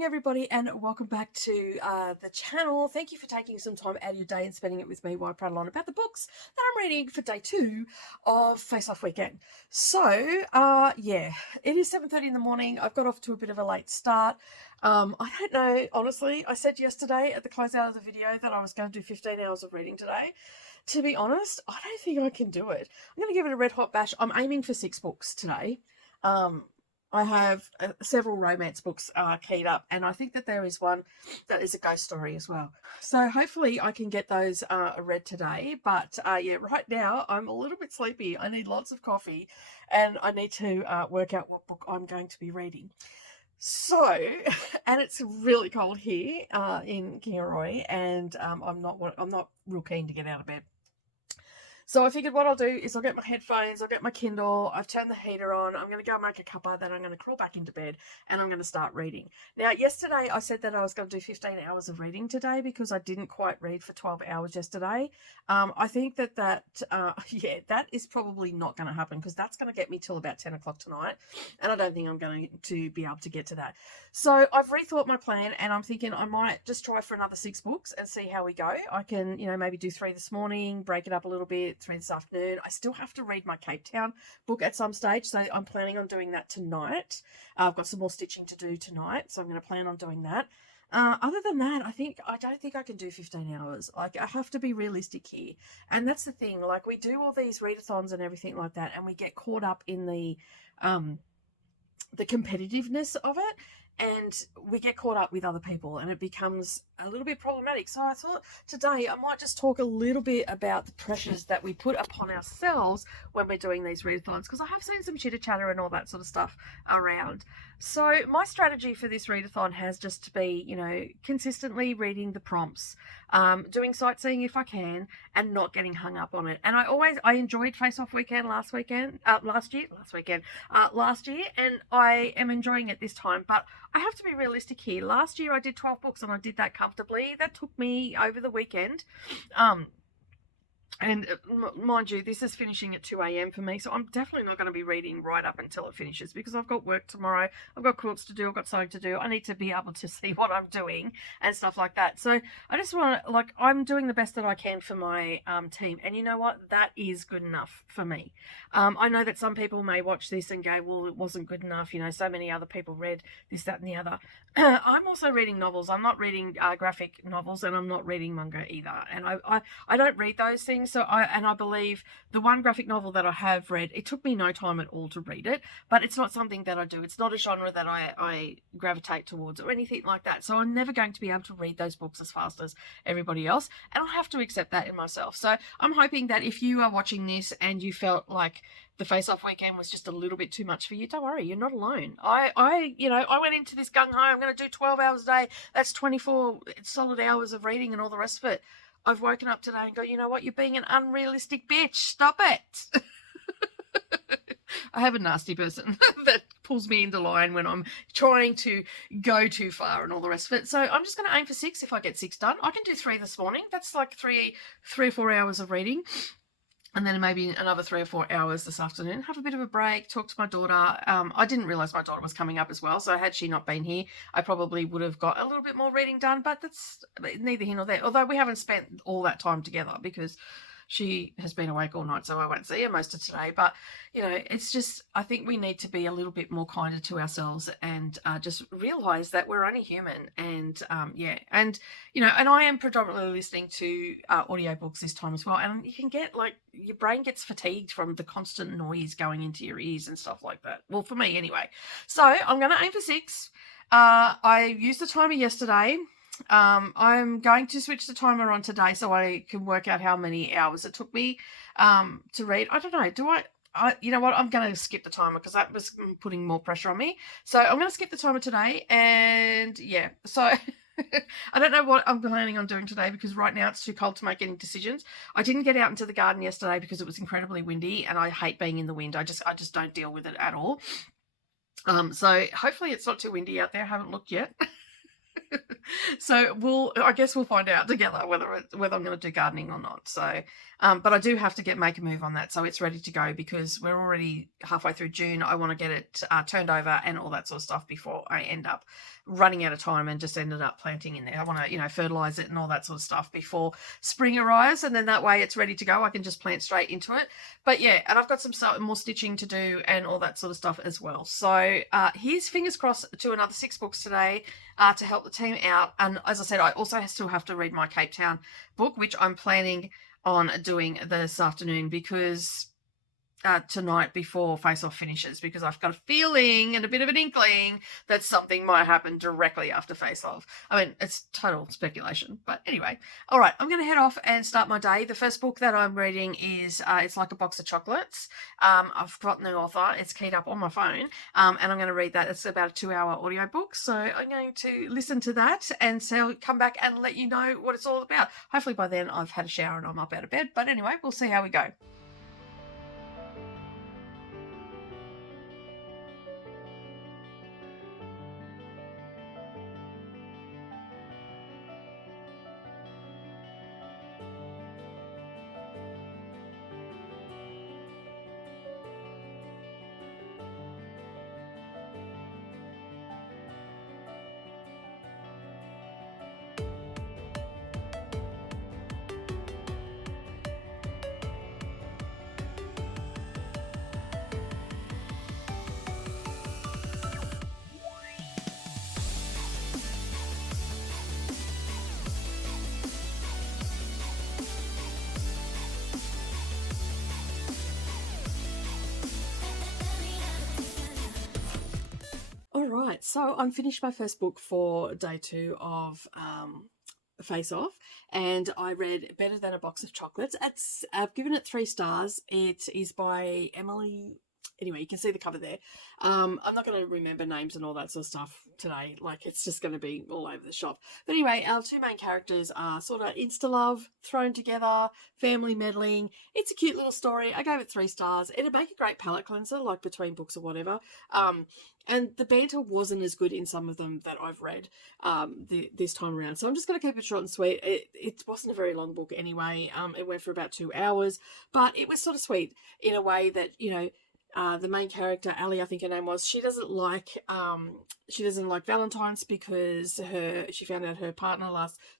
morning, everybody, and welcome back to the channel. Thank you for taking some time out of your day and spending it with me while I prattle on about the books that I'm reading for day 2 of Face Off Weekend. So, yeah, it is 7:30 in the morning. I've got off to a bit of a late start. I don't know, honestly. I said yesterday at the closeout of the video that I was going to do 15 hours of reading today. To be honest, I don't think I can do it. I'm going to give it a red hot bash. I'm aiming for 6 books today. I have several romance books keyed up, and I think that there is one that is a ghost story as well. So hopefully I can get those read today. But yeah, right now I'm a little bit sleepy. I need lots of coffee, and I need to work out what book I'm going to be reading. So, and it's really cold here in Kingaroy, and I'm not real keen to get out of bed. So I figured what I'll do is I'll get my headphones, I'll get my Kindle, I've turned the heater on, I'm going to go make a cuppa, then I'm going to crawl back into bed and I'm going to start reading. Now, yesterday I said that I was going to do 15 hours of reading today because I didn't quite read for 12 hours yesterday. I think that is probably not going to happen because that's going to get me till about 10 o'clock tonight, and I don't think I'm going to be able to get to that. So I've rethought my plan, and I'm thinking I might just try for another 6 books and see how we go. I can, maybe do 3 this morning, break it up a little bit, 3 this afternoon. I still have to read my Cape Town book at some stage, so I'm planning on doing that tonight. I've got some more stitching to do tonight, so I'm going to plan on doing that. Other than that, I don't think I can do 15 hours. Like, I have to be realistic here. And that's the thing. Like, we do all these readathons and everything like that, and we get caught up in the competitiveness of it. And we get caught up with other people, and it becomes a little bit problematic. So I thought today I might just talk a little bit about the pressures that we put upon ourselves when we're doing these readathons, because I have seen some chitter chatter and all that sort of stuff around. So my strategy for this readathon has just to be, consistently reading the prompts, doing sightseeing if I can, and not getting hung up on it. And I enjoyed Face Off Weekend last year, and I am enjoying it this time. But I have to be realistic here. Last year I did 12 books and I did that comfortably. That took me over the weekend. And mind you, this is finishing at 2 a.m. for me, so I'm definitely not going to be reading right up until it finishes because I've got work tomorrow, I've got quilts to do, I've got sewing to do, I need to be able to see what I'm doing and stuff like that. So I just want to, I'm doing the best that I can for my team, and you know what? That is good enough for me. I know that some people may watch this and go, well, it wasn't good enough, so many other people read this, that, and the other. I'm also reading novels. I'm not reading graphic novels, and I'm not reading manga either, and I don't read those things. So I believe the one graphic novel that I have read, it took me no time at all to read it, but it's not something that I do. It's not a genre that I gravitate towards or anything like that. So I'm never going to be able to read those books as fast as everybody else, and I have to accept that in myself. So I'm hoping that if you are watching this and you felt like the Face Off Weekend was just a little bit too much for you, don't worry, you're not alone. I went into this gung-ho, I'm going to do 12 hours a day. That's 24 solid hours of reading and all the rest of it. I've woken up today and go, you know what? You're being an unrealistic bitch. Stop it. I have a nasty person that pulls me into line when I'm trying to go too far and all the rest of it. So I'm just going to aim for 6 if I get 6 done. I can do 3 this morning. That's like 3 or 4 hours of reading. And then maybe another 3 or 4 hours this afternoon. Have a bit of a break, talk to my daughter. I didn't realise my daughter was coming up as well, so had she not been here, I probably would have got a little bit more reading done, but that's neither here nor there. Although we haven't spent all that time together because she has been awake all night, so I won't see her most of today. But, it's just, I think we need to be a little bit more kinder to ourselves and just realise that we're only human. And, and I am predominantly listening to audiobooks this time as well. And you can get, your brain gets fatigued from the constant noise going into your ears and stuff like that. Well, for me anyway. So I'm going to aim for 6. I used the timer yesterday. I'm going to switch the timer on today so I can work out how many hours it took me to read. I don't know. You know what? I'm going to skip the timer because that was putting more pressure on me. So I'm going to skip the timer today. And yeah, so I don't know what I'm planning on doing today because right now it's too cold to make any decisions. I didn't get out into the garden yesterday because it was incredibly windy, and I hate being in the wind. I just don't deal with it at all. So hopefully it's not too windy out there. I haven't looked yet. So I guess we'll find out together whether I'm going to do gardening or not. So, but I do have to make a move on that, so it's ready to go because we're already halfway through June. I want to get it turned over and all that sort of stuff before I end up running out of time and just ended up planting in there. I want to, fertilize it and all that sort of stuff before spring arrives, and then that way it's ready to go. I can just plant straight into it. But yeah, and I've got some more stitching to do and all that sort of stuff as well. So here's fingers crossed to another 6 books today to help the team out. And as I said, I also still have to read my Cape Town book, which I'm planning on doing this afternoon because tonight before Face Off finishes, because I've got a feeling and a bit of an inkling that something might happen directly after Face Off. I mean, it's total speculation, but anyway. All right, I'm going to head off and start my day. The first book that I'm reading is It's Like a Box of Chocolates. I've forgotten the author. It's keyed up on my phone, and I'm going to read that. It's about a 2-hour audio book, so I'm going to listen to that and so come back and let you know what it's all about. Hopefully by then I've had a shower and I'm up out of bed, but anyway, we'll see how we go. Alright, so I'm finished my first book for day 2 of Face Off, and I read Better Than a Box of Chocolates. I've given it 3 stars. It is by Emily. Anyway, you can see the cover there. I'm not going to remember names and all that sort of stuff today. Like, it's just going to be all over the shop. But anyway, our 2 main characters are sort of insta-love, thrown together, family meddling. It's a cute little story. I gave it 3 stars. It'd make a great palate cleanser, like between books or whatever. And the banter wasn't as good in some of them that I've read this time around. So I'm just going to keep it short and sweet. It wasn't a very long book anyway. It went for about 2 hours. But it was sort of sweet in a way that, the main character, Ali, I think her name was, she doesn't like Valentine's because she found out her partner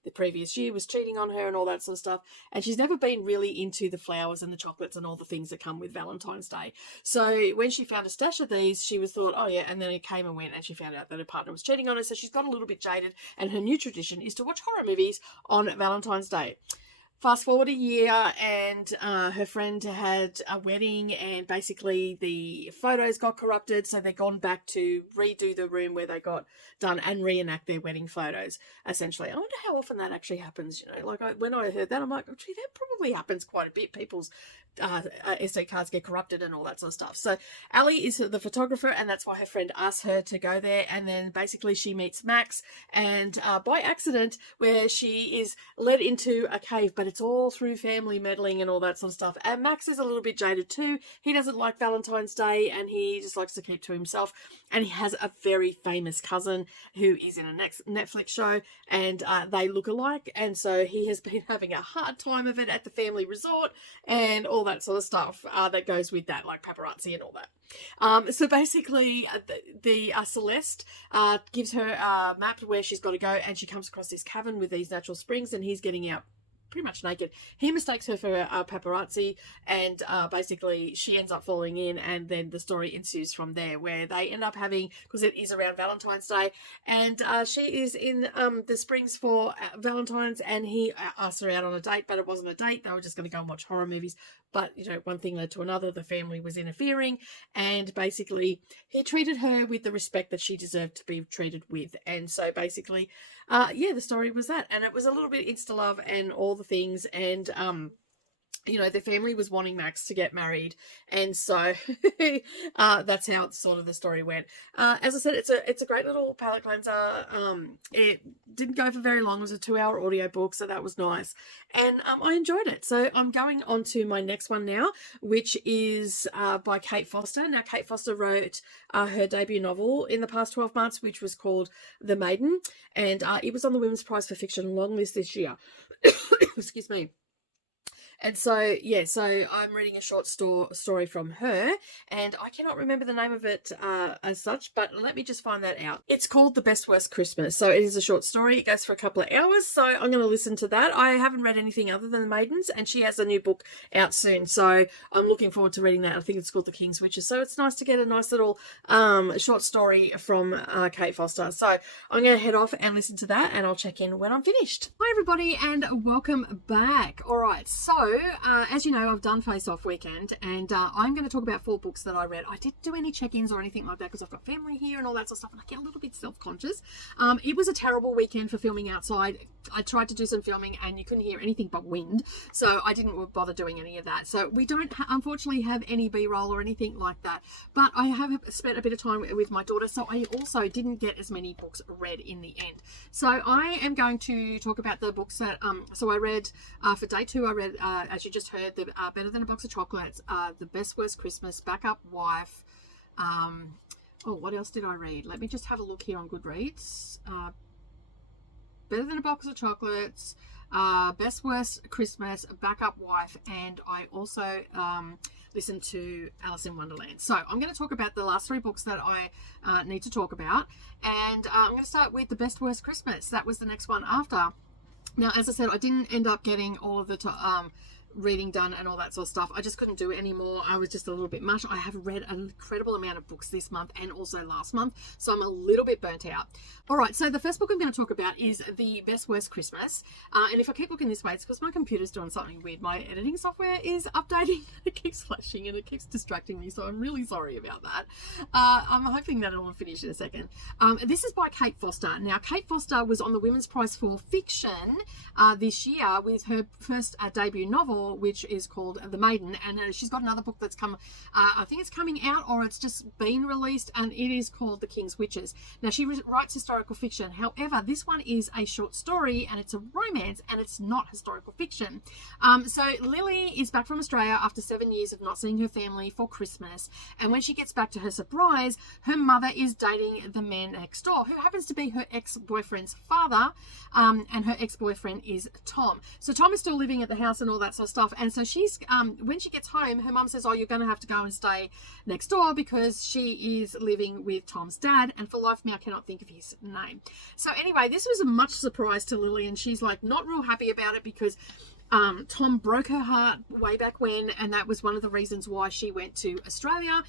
the previous year was cheating on her and all that sort of stuff, and she's never been really into the flowers and the chocolates and all the things that come with Valentine's Day. So when she found a stash of these, she was thought, oh yeah, and then it came and went, and she found out that her partner was cheating on her, so she's got a little bit jaded, and her new tradition is to watch horror movies on Valentine's Day. Fast forward a year, and her friend had a wedding, and basically the photos got corrupted, so they've gone back to redo the room where they got done and reenact their wedding photos, essentially. I wonder how often that actually happens, when I heard that, I'm like, oh, gee, that probably happens quite a bit. People's SD cards get corrupted and all that sort of stuff. So Ali is the photographer, and that's why her friend asked her to go there, and then basically she meets Max, and by accident, where she is led into a cave, but it's all through family meddling and all that sort of stuff. And Max is a little bit jaded too. He doesn't like Valentine's Day, and he just likes to keep to himself, and he has a very famous cousin who is in a Netflix show, and they look alike, and so he has been having a hard time of it at the family resort and all that sort of stuff that goes with that, like paparazzi and all that. So basically the Celeste gives her a map where she's got to go, and she comes across this cavern with these natural springs, and he's getting out pretty much naked. He mistakes her for a paparazzi, and basically she ends up falling in, and then the story ensues from there, where they end up having, because it is around Valentine's Day, and she is in the springs for Valentine's, and he asked her out on a date, but it wasn't a date. They were just going to go and watch horror movies. But, one thing led to another. The family was interfering, and basically he treated her with the respect that she deserved to be treated with. And so basically, the story was that. And it was a little bit insta-love and all the things. And you know, the family was wanting Max to get married, and so that's how sort of the story went. As I said, it's a great little palette cleanser. It didn't go for very long. It was a 2-hour audiobook, so that was nice, and I enjoyed it. So I'm going on to my next one now, which is by Kate Foster. Now, Kate Foster wrote her debut novel in the past 12 months, which was called The Maiden, and it was on the Women's Prize for Fiction long list this year. Excuse me. And so, yeah, so I'm reading a short story from her, and I cannot remember the name of it as such, but let me just find that out. It's called The Best Worst Christmas. So it is a short story. It goes for a couple of hours, so I'm going to listen to that. I haven't read anything other than The Maidens, and she has a new book out soon, so I'm looking forward to reading that. I think it's called The King's Witches, so it's nice to get a nice little short story from Kate Foster. So I'm going to head off and listen to that, and I'll check in when I'm finished. Hi, everybody, and welcome back. All right, so as you know, I've done Face Off weekend, and I'm going to talk about 4 books that I read. I didn't do any check-ins or anything like that because I've got family here and all that sort of stuff, and I get a little bit self-conscious. It was a terrible weekend for filming outside. I tried to do some filming, and you couldn't hear anything but wind, so I didn't bother doing any of that. So we don't unfortunately have any B-roll or anything like that, but I have spent a bit of time with my daughter, so I also didn't get as many books read in the end. So I am going to talk about the books that so I read for day 2. I read as you just heard, the Better Than a Box of Chocolates, The Best Worst Christmas, Backup Wife. What else did I read? Let me just have a look here on Goodreads. Better Than a Box of Chocolates, Best Worst Christmas, Backup Wife, and I also listened to Alice in Wonderland. So I'm going to talk about the last 3 books that I need to talk about, and I'm going to start with The Best Worst Christmas. That was the next one after. Now, as I said, I didn't end up getting all of the reading done and all that sort of stuff. I just couldn't do it anymore. I was just a little bit much. I have read an incredible amount of books this month and also last month, so I'm a little bit burnt out. All right, so the first book I'm going to talk about is The Best Worst Christmas, and if I keep looking this way, it's because my computer's doing something weird. My editing software is updating. It keeps flashing and it keeps distracting me, so I'm really sorry about that. I'm hoping that it will finish in a second. This is by Kate Foster. Now, Kate Foster was on the Women's Prize for Fiction this year with her first debut novel, which is called The Maiden, and she's got another book that's come, I think it's coming out or it's just been released, and it is called The King's Witches. Now, she writes historical fiction. However, this one is a short story and it's a romance, and it's not historical fiction. So Lily is back from Australia after 7 years of not seeing her family for Christmas, and when she gets back, to her surprise, her mother is dating the man next door, who happens to be her ex-boyfriend's father, and her ex-boyfriend is Tom. So Tom is still living at the house and all that sort of stuff, and so she's when she gets home, her mum says, oh, you're going to have to go and stay next door because she is living with Tom's dad, and for life of me I cannot think of his name. So anyway, this was a much surprise to Lily, and she's like not real happy about it because Tom broke her heart way back when, and that was one of the reasons why she went to Australia,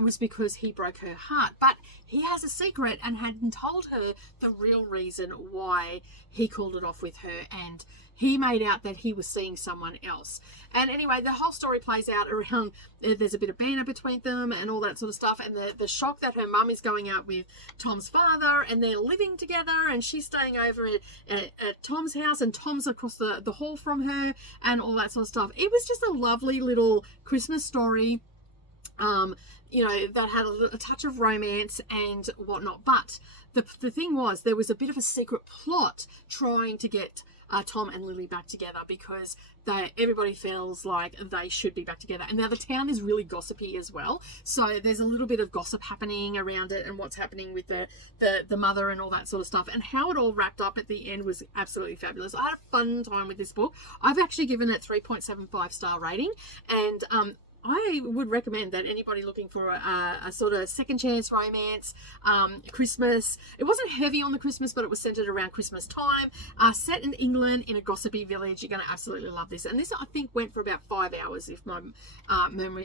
was because he broke her heart. But he has a secret and hadn't told her the real reason why he called it off with her, and he made out that he was seeing someone else. And anyway, the whole story plays out around, there's a bit of banter between them and all that sort of stuff, and the shock that her mum is going out with Tom's father, and they're living together, and she's staying over at Tom's house, and Tom's across the hall from her, and all that sort of stuff. It was just a lovely little Christmas story, you know, that had a touch of romance and whatnot. But the thing was, there was a bit of a secret plot trying to get Tom and Lily back together, because everybody feels like they should be back together. And now the town is really gossipy as well, so there's a little bit of gossip happening around it and what's happening with the mother and all that sort of stuff. And how it all wrapped up at the end was absolutely fabulous. I had a fun time with this book. I've actually given it 3.75 star rating, and I would recommend that anybody looking for a sort of second chance romance, Christmas. It wasn't heavy on the Christmas, but it was centered around Christmas time, set in England in a gossipy village. You're going to absolutely love this. And this, I think, went for about 5 hours, if my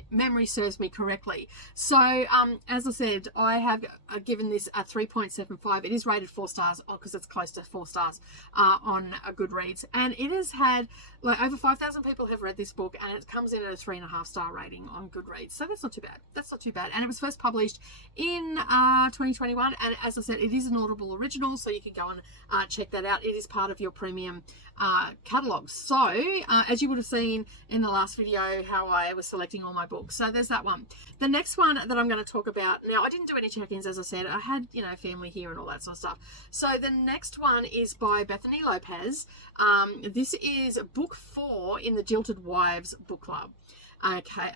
memory serves me correctly. So, as I said, I have given this a 3.75. It is rated 4 stars because it's close to 4 stars on Goodreads. And it has had, like, over 5,000 people have read this book, and it comes in at a 3.5 star rating. rating on Goodreads. So that's not too bad. That's not too bad. And it was first published in 2021. And as I said, it is an Audible original, so you can go and check that out. It is part of your premium catalogue. So as you would have seen in the last video, how I was selecting all my books. So there's that one. The next one that I'm going to talk about, now I didn't do any check-ins, as I said. I had, you know, family here and all that sort of stuff. So the next one is by Bethany Lopez. This is book 4 in the Jilted Wives book club. Okay,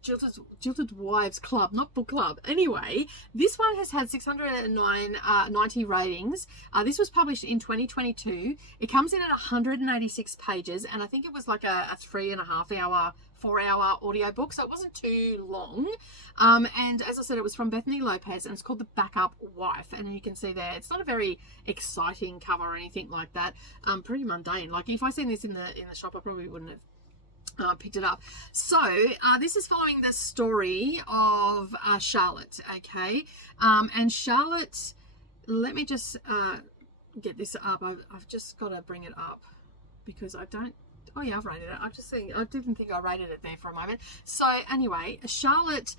Jilted Wives Club, not book club. Anyway, this one has had 690 ratings. This was published in 2022. It comes in at 186 pages, and I think it was like a 3.5 hour, 4-hour audiobook, so it wasn't too long. And as I said, it was from Bethany Lopez, and it's called The Backup Wife. And you can see there, it's not a very exciting cover or anything like that. Pretty mundane. Like if I seen this in the shop, I probably wouldn't have picked it up. So this is following the story of Charlotte. Okay, and Charlotte, let me just get this up. I've just got to bring it up because I don't. Oh yeah, I've rated it. I didn't think I rated it there for a moment. So anyway, Charlotte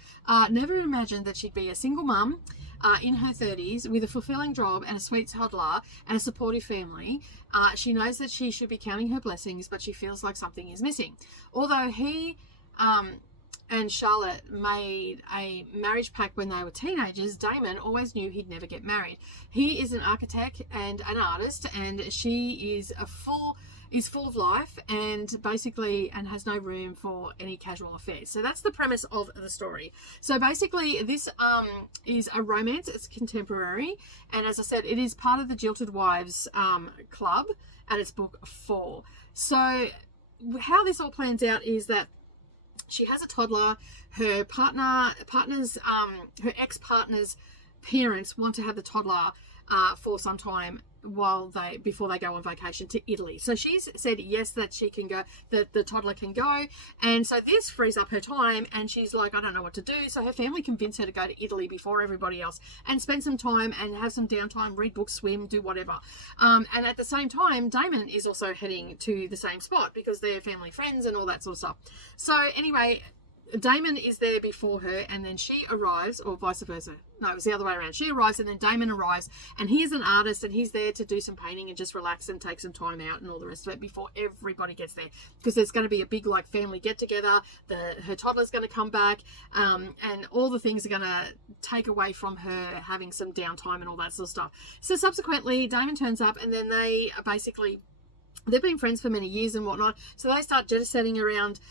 never imagined that she'd be a single mum in her 30s with a fulfilling job and a sweet toddler and a supportive family. She knows that she should be counting her blessings, but she feels like something is missing. Although he and Charlotte made a marriage pact when they were teenagers, Damon always knew he'd never get married. He is an architect and an artist, and she is full of life and basically has no room for any casual affairs. So that's the premise of the story. So basically this is a romance. It's contemporary, and as I said, it is part of the Jilted Wives club, and it's book 4. So how this all plans out is that she has a toddler. Her ex-partner's parents want to have the toddler for some time before they go on vacation to Italy. So she's said yes, that she can go, that the toddler can go, and so this frees up her time, and she's like, I don't know what to do. So her family convince her to go to Italy before everybody else and spend some time and have some downtime, read books, swim, do whatever. And at the same time, Damon is also heading to the same spot because they're family friends and all that sort of stuff. So anyway, Damon is there before her, and then she arrives, or vice versa. No, it was the other way around. She arrives, and then Damon arrives, and he's an artist, and he's there to do some painting and just relax and take some time out and all the rest of it before everybody gets there, because there's going to be a big like family get together. Her toddler's going to come back, and all the things are going to take away from her having some downtime and all that sort of stuff. So subsequently, Damon turns up, and then they basically, they've been friends for many years and whatnot, so they start jet setting around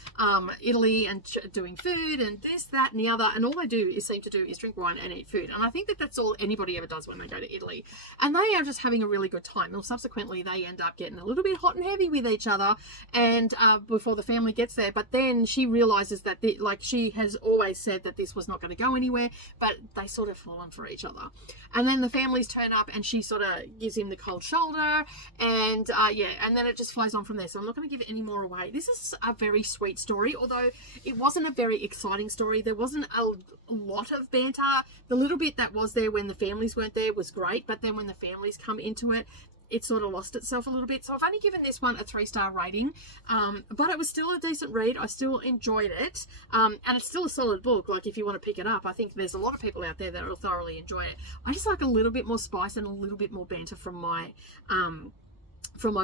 Italy and doing food and this, that, and the other, and all they do is seem to do is drink wine and eat food. And I think that that's all anybody ever does when they go to Italy, and they are just having a really good time. Well, subsequently they end up getting a little bit hot and heavy with each other, and before the family gets there. But then she realizes that she has always said that this was not going to go anywhere, but they sort of fallen for each other. And then the families turn up, and she sort of gives him the cold shoulder, and and then it just flows on from there. So I'm not going to give any more away. This is a very sweet story, although it wasn't a very exciting story. There wasn't a lot of banter. The little bit that was there when the families weren't there was great, but then when the families come into it, it sort of lost itself a little bit. So I've only given this one a 3-star rating, but it was still a decent read. I still enjoyed it, and it's still a solid book. Like, if you want to pick it up, I think there's a lot of people out there that will thoroughly enjoy it. I just like a little bit more spice and a little bit more banter from my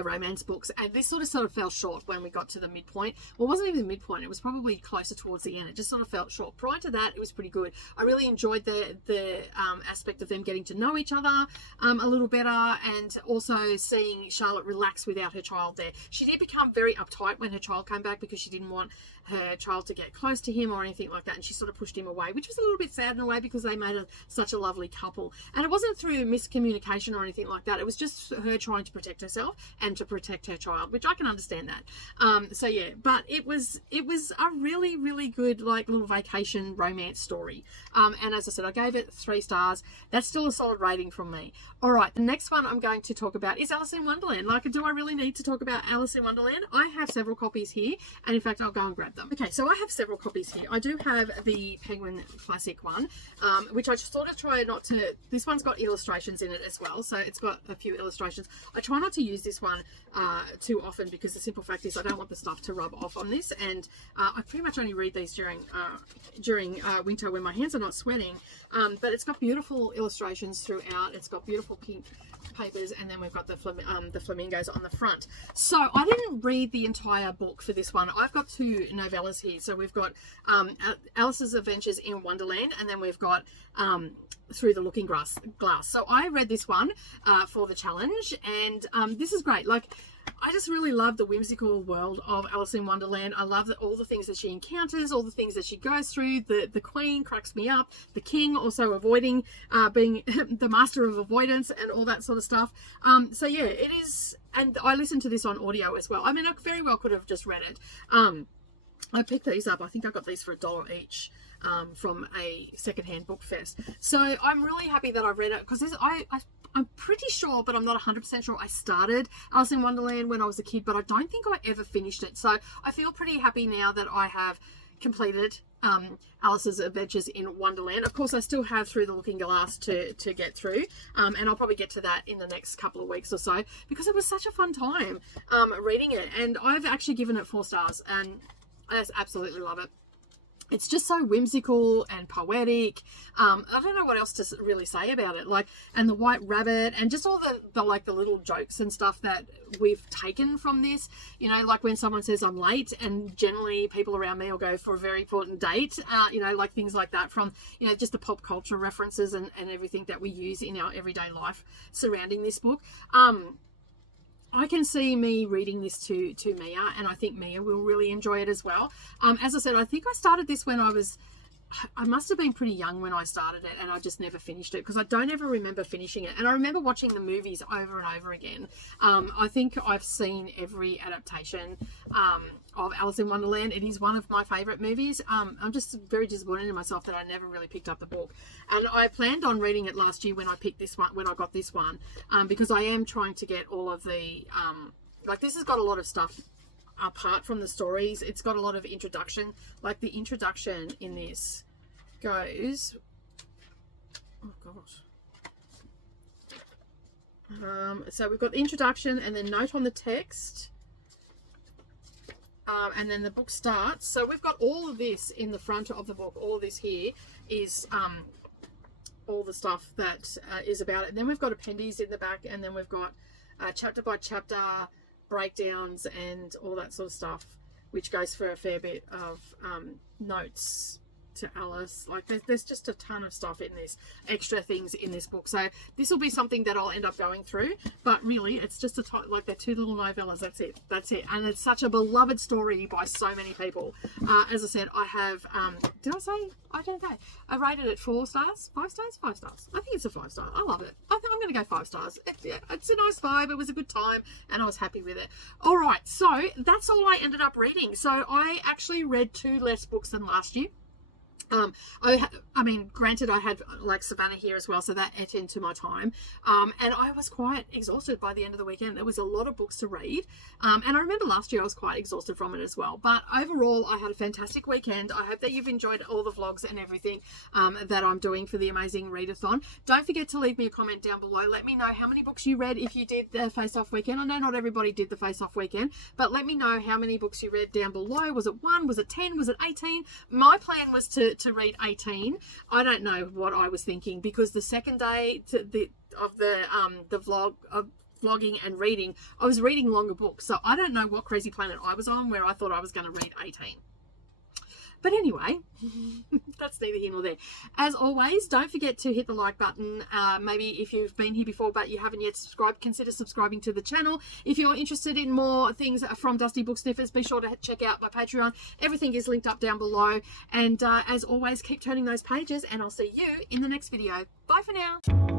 romance books, and this sort of fell short when we got to the midpoint. Well, it wasn't even the midpoint, it was probably closer towards the end. It just sort of felt short. Prior to that, it was pretty good. I really enjoyed the aspect of them getting to know each other a little better, and also seeing Charlotte relax without her child there. She did become very uptight when her child came back because she didn't want her child to get close to him or anything like that, and she sort of pushed him away, which was a little bit sad in a way because they made such a lovely couple. And it wasn't through miscommunication or anything like that. It was just her trying to protect herself and to protect her child, which I can understand that. So yeah, but it was a really, really good like little vacation romance story. And as I said, I gave it 3 stars. That's still a solid rating from me. All right, the next one I'm going to talk about is Alice in Wonderland. Like, do I really need to talk about Alice in Wonderland? I have several copies here, and in fact, I'll go and grab them. Okay, so I have several copies here. I do have the Penguin Classic one, which I just sort of try not to, this one's got illustrations in it as well, so it's got a few illustrations. I try not to use this one too often because the simple fact is I don't want the stuff to rub off on this, and I pretty much only read these during winter when my hands are not sweating, but it's got beautiful illustrations throughout. It's got beautiful pink papers, and then we've got the flamingos on the front. So I didn't read the entire book for this one. I've got two novellas here. So we've got Alice's Adventures in Wonderland, and then we've got Through the Looking Glass. So I read this one for the challenge, and this is great. Like, I just really love the whimsical world of Alice in Wonderland. I love all the things that she encounters, all the things that she goes through. The Queen cracks me up. The King also avoiding being the master of avoidance and all that sort of stuff. So yeah, it is. And I listened to this on audio as well. I mean, I very well could have just read it. I picked these up. I think I got these for $1 each. From a secondhand book fest. So I'm really happy that I read it, because I'm pretty sure, but I'm not 100% sure, I started Alice in Wonderland when I was a kid, but I don't think I ever finished it. So I feel pretty happy now that I have completed Alice's Adventures in Wonderland. Of course, I still have Through the Looking Glass to get through, and I'll probably get to that in the next couple of weeks or so, because it was such a fun time reading it, and I've actually given it 4 stars, and I just absolutely love it. It's just so whimsical and poetic. I don't know what else to really say about it. Like, and the White Rabbit, and just all the little jokes and stuff that we've taken from this. You know, like when someone says I'm late, and generally people around me will go for a very important date. You know, like things like that from, you know, just the pop culture references and everything that we use in our everyday life surrounding this book. I can see me reading this to Mia, and I think Mia will really enjoy it as well. As I said, I think I started this when I must have been pretty young when I started it, and I just never finished it, because I don't ever remember finishing it. And I remember watching the movies over and over again. I think I've seen every adaptation of Alice in Wonderland. It is one of my favourite movies. I'm just very disappointed in myself that I never really picked up the book. And I planned on reading it last year when I picked this one, when I got this one, because I am trying to get all of the, like, this has got a lot of stuff apart from the stories. It's got a lot of introduction. Like, the introduction in this goes, oh gosh, so we've got the introduction, and then note on the text, and then the book starts. So we've got all of this in the front of the book. All of this here is all the stuff that is about it. And then we've got appendices in the back, and then we've got chapter by chapter breakdowns and all that sort of stuff, which goes for a fair bit of notes to Alice. Like, there's just a ton of stuff in this, extra things in this book. So this will be something that I'll end up going through, but really it's just like they're 2 little novellas. That's it. And it's such a beloved story by so many people. As I said, I have did I say, I don't know, I rated it 4 stars, 5 stars, 5 stars. I think it's a 5 star. I love it. I think I'm going to go 5 stars. It's a nice vibe. It was a good time, and I was happy with it. All right, so that's all I ended up reading. So I actually read 2 less books than last year. I mean, granted, I had like Savannah here as well, so that ate into my time, and I was quite exhausted by the end of the weekend. There was a lot of books to read, and I remember last year I was quite exhausted from it as well. But overall, I had a fantastic weekend. I hope that you've enjoyed all the vlogs and everything that I'm doing for the amazing Readathon. Don't forget to leave me a comment down below. Let me know how many books you read if you did the face-off weekend. I know not everybody did the face-off weekend, but let me know how many books you read down below. Was it 1? Was it 10? Was it 18? My plan was to read 18. I don't know what I was thinking, because the second day of the vlog of vlogging and reading, I was reading longer books. So I don't know what crazy planet I was on where I thought I was going to read 18. But anyway, that's neither here nor there. As always, don't forget to hit the like button. Maybe if you've been here before but you haven't yet subscribed, consider subscribing to the channel. If you're interested in more things from Dusty Book Sniffers, be sure to check out my Patreon. Everything is linked up down below. And as always, keep turning those pages, and I'll see you in the next video. Bye for now.